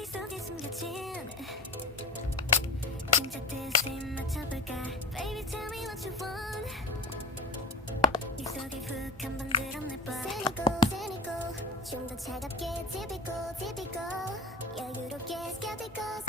머릿속에 숨겨진 침착듯이 맞춰볼까 Baby tell me what you want 네 속에 훅 한번 드러내봐 Cynical 좀 더 차갑게 typical 여유롭게 skeptical